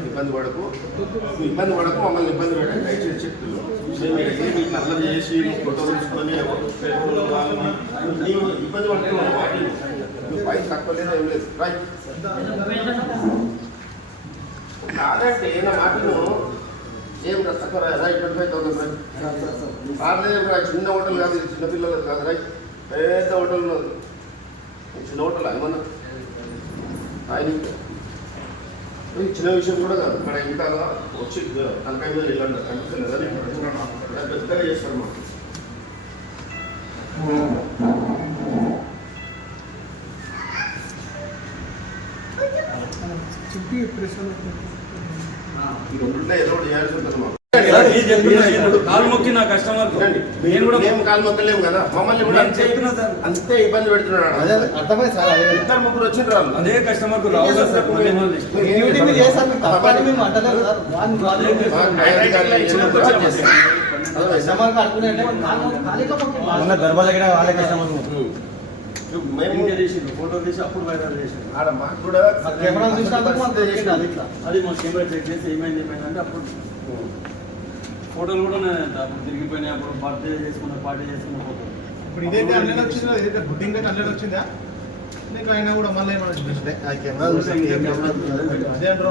ఇబ్బంది పడకు మమ్మల్ని ఇబ్బంది పెట్టండి చెట్లు మేము అల్లరి చేసి ఫోటో తీసుకొని ఇబ్బంది పడుతున్నాం వాటి పైకి తక్కువ లేదా ఏం లేదు రైట్ కాదంటే నా మాటను ఏం తక్కువ రైట్ 25,000 రైట్ చిన్న హోటల్ కాదు చిన్నపిల్లలు కాదు రైట్ పెద్ద హోటల్ ఉన్నది చిన్న హోటల్ ఏమన్నా ఆయన చిన్న విషయం కూడా కాదు ఇక్కడ ఇంకా వచ్చి తనకాయ మీద ఇల్లు కనిపిస్తలేదని పెద్దగా చేస్తారు మాకు ఏదో ఒకటి చేయాల్సి ఉంటుంది మాకు కాలు మొక్కి నా కస్టమర్ మేము కాలు మొక్కలేము కదా మమ్మల్ని కూడా అంతే ఇబ్బంది పెడుతున్నాడు అర్థమైంది సార్. ఇద్దరు ముగ్గురు వచ్చిండ్రు వాళ్ళు అదే కస్టమర్ రావు గర్భాల దగ్గర వాళ్ళే కస్టమర్ మేము ఫోటో తీసి అప్పుడు వైరల్ చేసాం ఆడ మాకు కూడా కెమెరా చూసినందుకు అది మా కెమెరా చెక్ చేసి ఏమైంది అంటే అప్పుడు ఫోటోలు కూడా అప్పుడు తిరిగిపోయినాయి. అప్పుడు బర్త్డే చేసుకున్న పార్టీ చేసుకున్న ఫోటో ఇప్పుడు ఇదైతే అన్నీ వచ్చిందా ఇదైతే బుడ్డింగ్ అయితే అన్నీ వచ్చిందా నీకు అయినా కూడా మళ్ళీ ఏమైనా కెమెరా అదే అంటారు